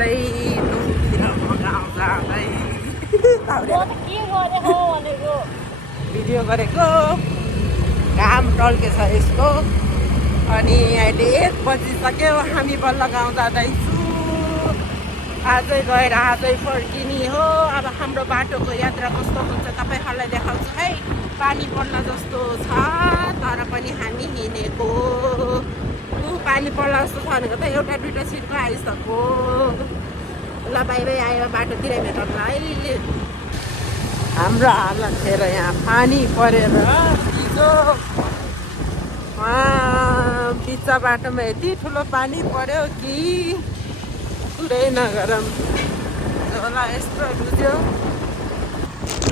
चाहिँ नुनतिर गाउँ जाँदै भिडियो गरेको घाम टल्केछ यसको अनि अहिले 1 बजिसक्यो हामी बल्ल गाउँ जाँदैछु आजै गएर आजै फर्किने हो अब हाम्रो बाटोको यात्रा कस्तो हुन्छ तपाईहरुलाई देखाउँछु है पानी पर्न जस्तो छ तर पनि हामी हिँडेको पानी पर्ला जस्तो छ भनेको त एउटा दुईटा छिटको आइसक्यो ल बाइ बाइ आयो बाटोतिर भेटौँ है हाम्रो हालत हेर यहाँ पानी परेर हिजो बिचा बाटोमा यति ठुलो पानी पर्यो कि पुरै नगरम होला यस्तो बुझ्यो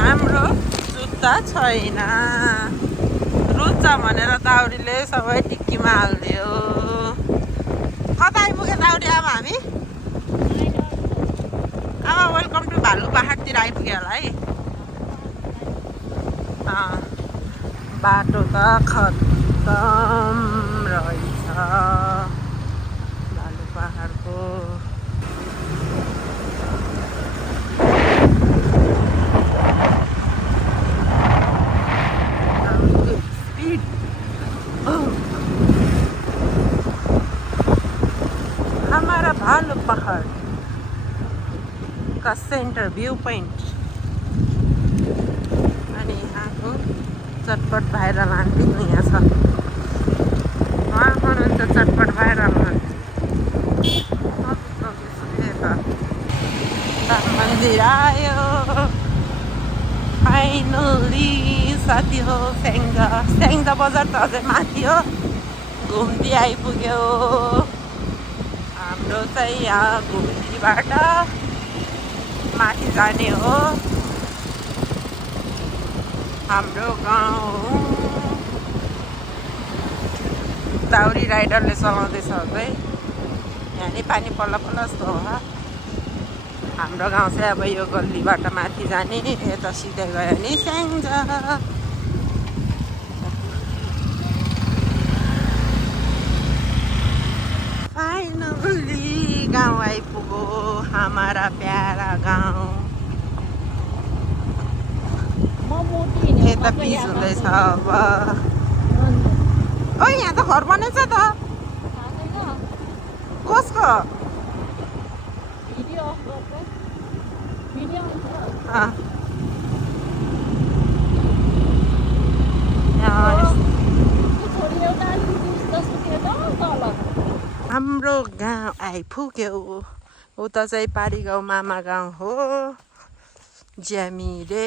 हाम्रो जुत्ता छैन रुच्छ भनेर दाउरीले सबै टिक्कीमा हालिदियो कता आइपुग्यो दाउरी अब हामी अब वेलकम टु भालु पहाडतिर आइपुग्यो होला है बाटो त खत्तम रहेछ भालु पहाडको हमारा भालु पहाड़ का सेंटर व्यू पॉइंट अनि यहाँको चटपट भाइरल आन्टी यहाँ छ उहाँ हुनुहुन्छ चटपट भाइरल आन्टी मन्दिर आयो फाइनली साथी हो स्याङ्जा बजार त अझै माथि हो घुम्ती आइपुग्यो हाम्रो चाहिँ यहाँ घुम्तीबाट माथि जाने हो हाम्रो गाउँ दाउरी राइडरले चलाउँदैछ अझै यहाँ नि पानी पल्ल पल्ल जस्तो होला हाम्रो गाउँ चाहिँ अब यो गल्लीबाट माथि जाने यता सिधै गयो नि स्याङ्जा फाइनली गाउँ आइपुग्यो हमारा प्यारा गाउँ यता पिस हुँदैछ अब ओ यहाँ त घर बनेछ त कसको हाम्रो गाउँ आइपुग्यो उता चाहिँ पारी गाउँ मामा गाउँ हो ज्यामिरे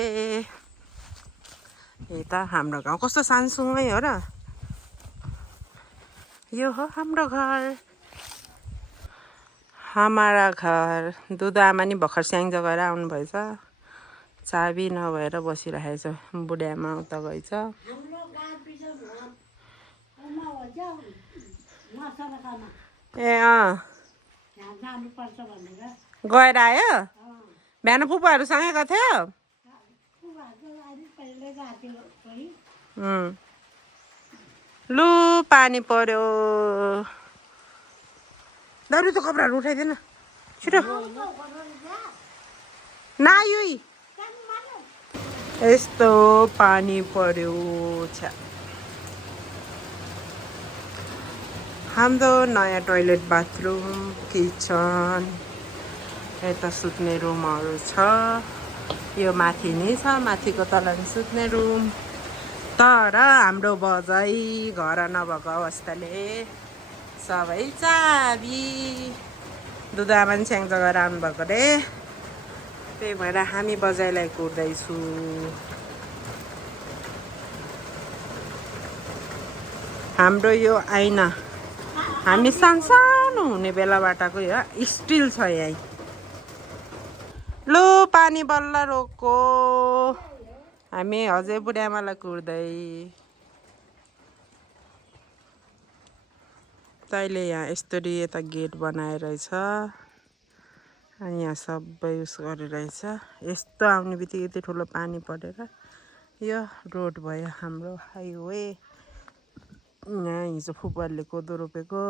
यता हाम्रो गाउँ कस्तो सानसुङै हो र यो हो हाम्रो घर हमारा घर दुधा आमा नि भर्खर स्याङ्जा गएर आउनुभएछ चाबी नभएर बसिरहेको छ बुढी आमा उता गएछ ए गएर आयो बिहान फुपूहरूसँगै गएको थियो लु पानी पर्यो दाउरी त कपडाहरू उठाइदिएन छिटो नायुई यस्तो पानी पर्यो छ्या हाम्रो नयाँ टोइलेट बाथरुम किचन यता सुत्ने रुमहरू छ यो माथि नै छ माथिको तल सुत्ने रुम तर हाम्रो बजाइ घर नभएको अवस्थाले सबै चाबी दुधामा पनि स्याङ जग्गा आउनुभएको रे त्यही भएर हामी बजाइलाई कुर्दैछु हाम्रो यो ऐना हामी सानो हुने बेलाबाटको यो स्टिल छ यही लो पानी बल्ल रोक्को हामी अझै बुढामालाई कुर्दै तैले यहाँ यस्तरी यता गेट बनाइरहेछ अनि यहाँ सबै युज गरिरहेछ यस्तो आउने बित्तिकै यति ठुलो पानी परेर यो रोड भयो हाम्रो हाइवे यहाँ हिजो फुपूहरूले कोदो रोपेको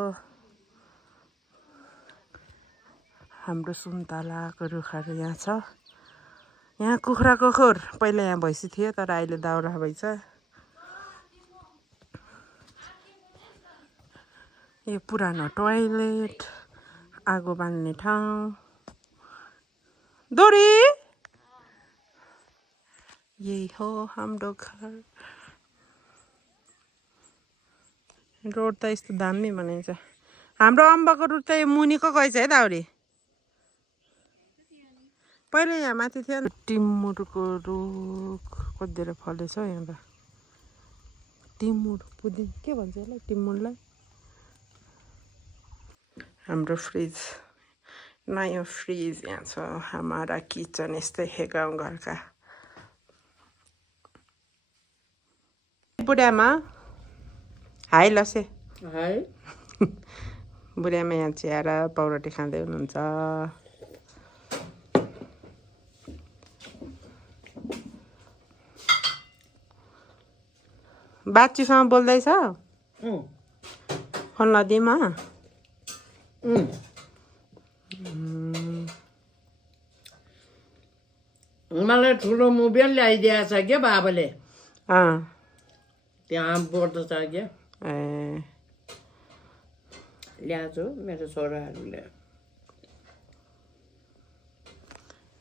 हाम्रो सुन्तलाको रुखहरू यहाँ छ। यहाँ कुखुराको खोर पहिला यहाँ भैँसी थियो तर अहिले दाउरा भइछ। यो पुरानो टोयलेट, आगो बाल्ने ठाउँ। दोरी यही हो हाम्रो घर। रोड त यस्तो दामी बनाइन्छ। हाम्रो अम्बाको रुख त यो मुनिको गएछ है दाउरी। पहिले यहाँ माथि थियो टिमुरको रुख कति धेरै फलेछ हौ यहाँ त। टिमुर पुदिन के भन्छ यसलाई टिमुरलाई। हाम्रो फ्रिज नयाँ फ्रिज यहाँ छ। हमारा किचन यस्तै है गाउँ घरका। बुढामा हाई लसे हाई बुढामा यहाँ चियाएर पाउरोटी खाँदै हुनुहुन्छ। बाच्चीसँग बोल्दैछ फोन नदीमा। मलाई ठुलो मोबाइल ल्याइदिएको छ क्या बाबाले। त्यहाँ पर्दछ क्या ल्याएको मेरो छोराहरूले।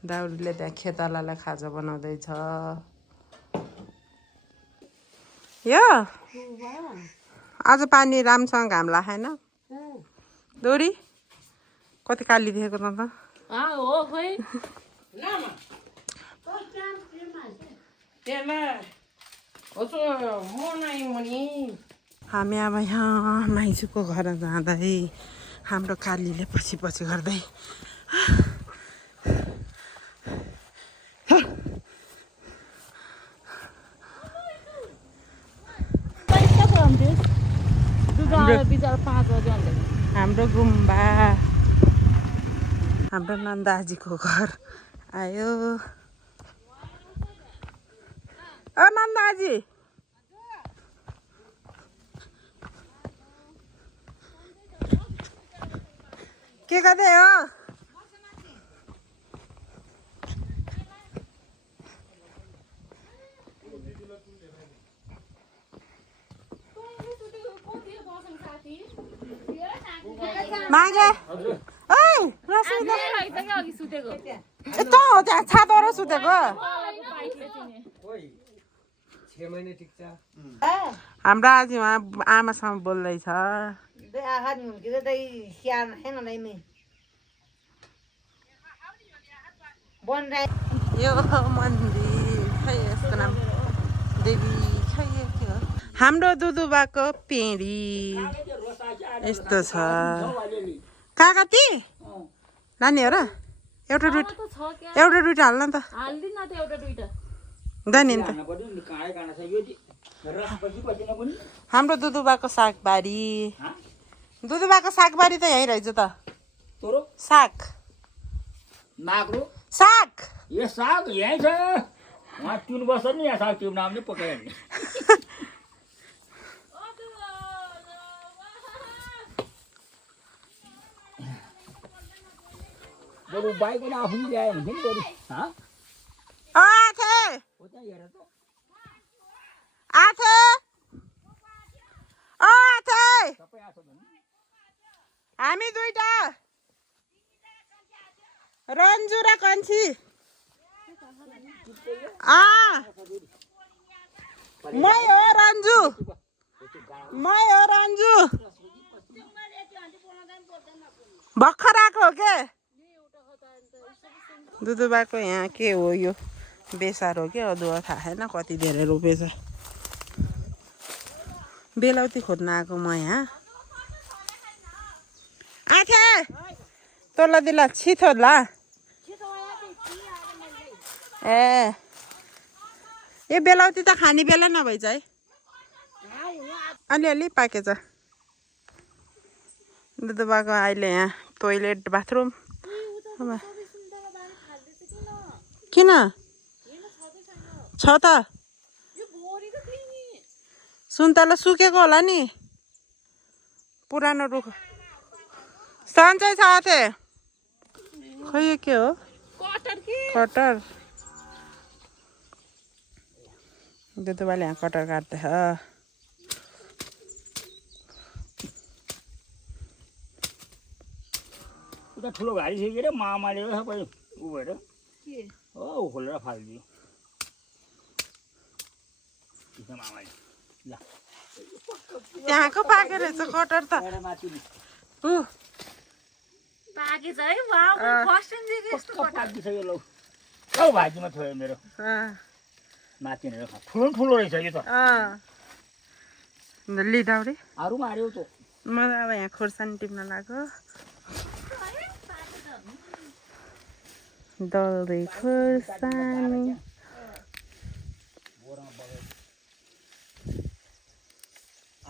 दाउरीले त्यहाँ खेतालालाई खाजा बनाउँदैछ। यो आज पानी राम्रोसँग घाम लागेन। दोरी कति काली देखेको त हो खोइ हामी अब यहाँ माइजूको घर जाँदै हाम्रो कालीले पछि पछि गर्दै हाम्रो गुम्बा हाम्रो नन्दाजीको घर आयो। ओ नन्दाजी के गर्दै हो? मागे ओइ यस्तो हो त्यहाँ छातबाट सुतेको। हाम्रो आज उहाँ आमासँग बोल्दैछ। यो मन्दिर खै यसको नाम देवी खै के हो। हाम्रो दुदुबाको पेँडी यस्तो छ। कहाँ कति नानी हो र? एउटा दुइटा हाल्न त दानी नि त। हाम्रो दुदुबाको सागबारी त यहीँ रहेछ त। साग साग ये साग यही छ। वहाँ 3 वर्ष नि यहाँ साग टिप्न आउने पकाइहाल्ने। बरु बाइक पनि आफू ल्यायो हुन्थ्यो नि बरु। हामी दुईटा रन्जु र कन्छी। मै हो रन्जु भर्खर आएको हो के? दुदुबाको यहाँ के हो यो बेसार हो क्या अदुवा थाहा छैन कति धेरै रोपेछ। बेलाउती खोज्न आएको म यहाँ। आथे तोला दिला छिथो ला। ए यो बेलाउती त खाने बेला नभएछ है। अलिअलि पाकेछ। दुदुबाको अहिले यहाँ टोइलेट बाथरुम किन छ त? सुन्तला सुकेको होला नि। पुरानो रुख सन्चै छ खै यो के हो कटर दुधुबाले यहाँ कटर काट्दैछ उता ठुलो घारी छ के अरे मामाले सबै उ भएर हो खोलेर फालिदियो मामाले ल त्यहाँको पाके रहेछ कटर त ऊ पाकेछ है वाउ फर्स्ट टाइम देखेँ यस्तो कटर पाकिसक्यो लौ लौ भाजीमा छोयो मेरो माथि ठुलो ठुलो रहेछ यो त लिडाउरे अरू मार्यो त मलाई अब यहाँ खोर्सानी टिप्न लाग्यो दल्दै खोर्सानी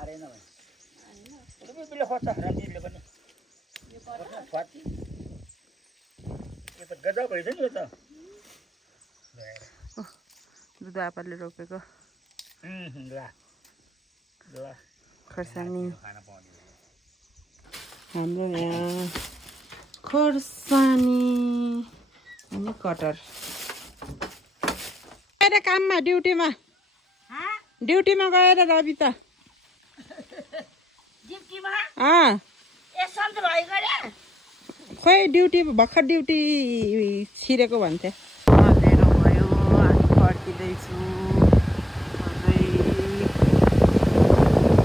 आरेन भाइ तपाईँ बिले खोज्छ रामजीले पनि यो त गजब भएछ नि यो त दुध आपाले रोपेको ल खोर्सानी हाम्रो यहाँ खोर्सानी अनि कटर गएर काममा ड्युटीमा गएर रवि त खोइ ड्युटी भर्खर ड्युटी छिरेको भन्थे अँधेरो भयो हामी फर्किँदैछु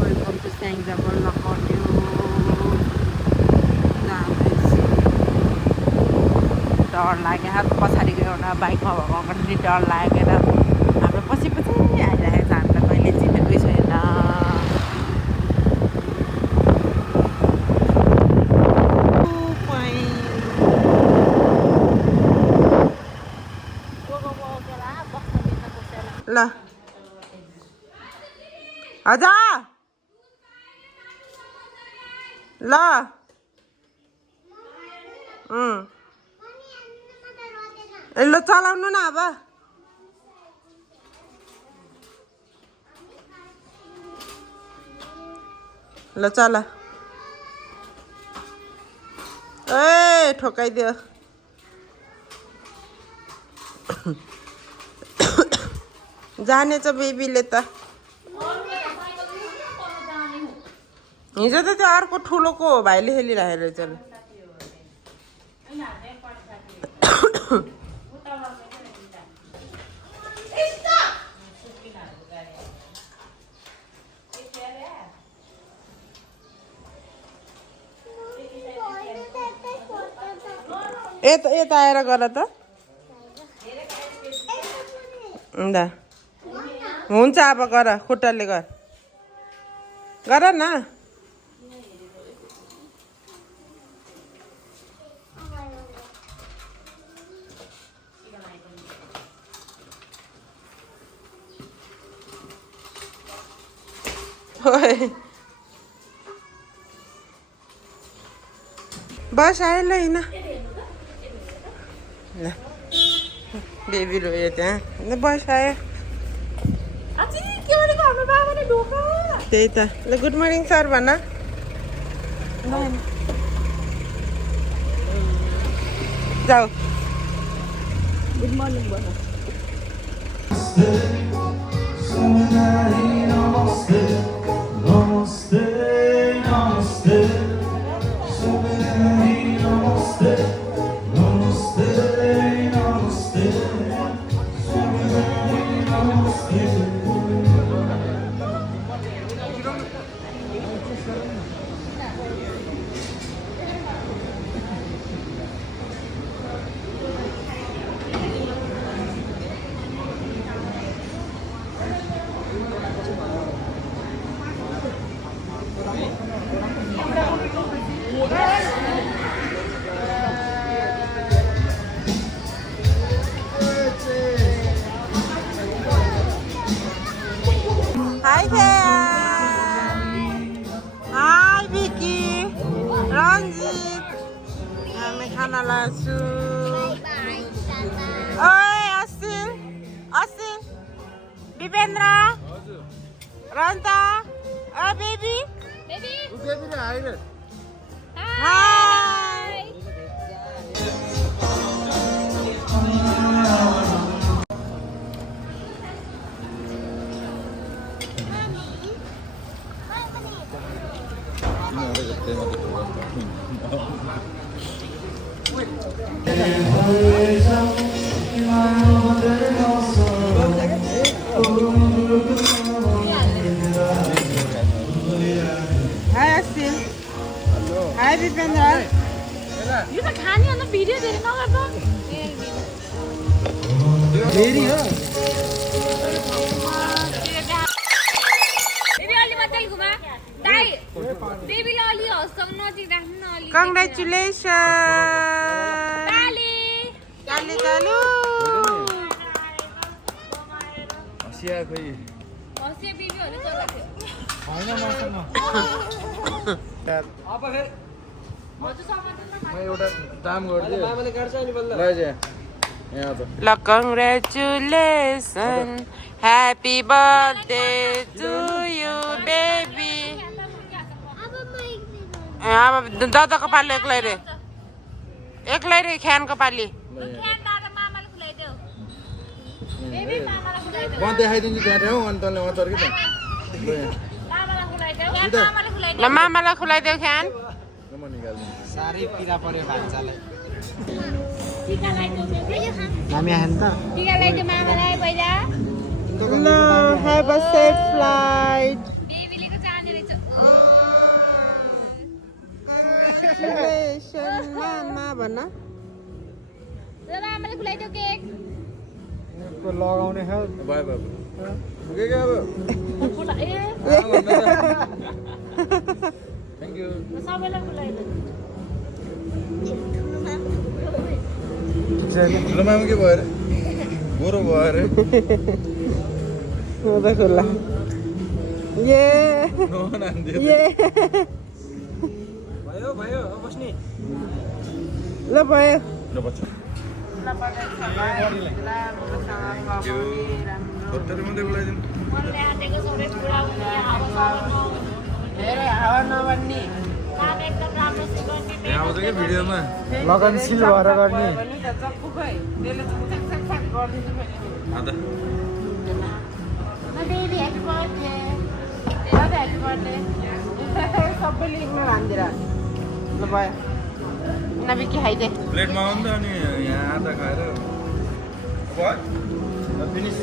वेलकम टु स्याङ्जा बोल्न पर्यो जाँदैछु डर लाग्यो हात पछाडिको एउटा बाइकमा भएको पनि डर लागेर हाम्रो पछि पछि आइरहेको छ हामीलाई कहिले चिनेकै छैन ल हजुर ल ल चलाउनु न अब ल चल ए ठोकाइदियो जानेछ बेबीले त हिजो त त्यो अर्को ठुलोको हो भाइले खेलिरहेको रहेछ यता आएर गर त हुन्छ अब गर खुट्टाले गर न बस आयो ल हिँड ल बेबी रोयो त्यहाँ बस आयो त्यही त ल गुड मर्निङ सर भन जाऊ गुड मर्निङ भन Hi there. Hi Vicky. Ranjit. Kami khana lasu. Oi Asil. Asil. Vipendra. Ranta. Oh baby. Baby. Hi. हाय अस्तिल हाय दिपेन्द्र यो त खाने अन्त भिडियो धेरै नगर त फेरि हो बेबी अलि मजाले घुमा दाइ बेबीले अलि हस्साउन नजिक राख्नु न अलि कङ्ग्रेचुलेसन ताली काली कालु हसिया खोइ हस्से बेबीहरु चलाथ्यो होइन मसँग अब फेरि हजुर समातेर म एउटा काम गर्छु मामाले काट्छ नि बल्ल ल यहाँ त ल congratulation happy birthday to you baby अब दादाको पाली एक्लै रे ख्यानको पाली ख्यान दादा मामाले खुलाइदेऊ बेबी मामालाई खुलाइदेऊ म देखाइदिन्छु त्यहाँ ठाउँ अनि तँले अचार कि त मामालाई खुलाइदेऊ ख्यान मामाले ल खुलाइदेऊ मामालाई खुलाइदेऊ ख्यान म निकाल्दिन्छु साह्रै पिरा पर्यो भान्सालाई टिका लगाइदेऊ बेबी हामी आएन त टिका लगाइदेऊ मामालाई पहिला ल ह्याभ अ सेफ फ्लाइट बेबीले को जाने रहेछ मामा भन्न ल मामाले खुलाइदेऊ केक लगाउने खाल बाई बाबु पुगे क्या अब खुला- ए थ्याङ्क यू सबैलाई खुलाइदेऊ ठुलो मामा के भयो अरे गोरो भयो अरे म त खुल्ला ये ये भयो भयो अब बस्ने ल भयो ल बच्चा सत्तरी मात्रै बोलाइदिनु मनले आँटेको सबै पुरा हुने हावा सावा नहुने धेरै हावा नभन्ने काम एकदम राम्रो सिकाउने यहाँ आउँछ क्या भिडियोमा लगनशील भएर गर्ने चक्कु खै त्यसले चक्क गरिदिन्छु अन्त baby happy birthday happy birthday सबै लिङ्कमा हानिदिएर ल भयो नबिकी खाइदे प्लेटमा आउनु त अनि यहाँ आधा खाएर भयो फिनिस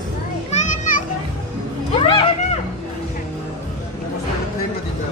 प्लेटमा दिन्छ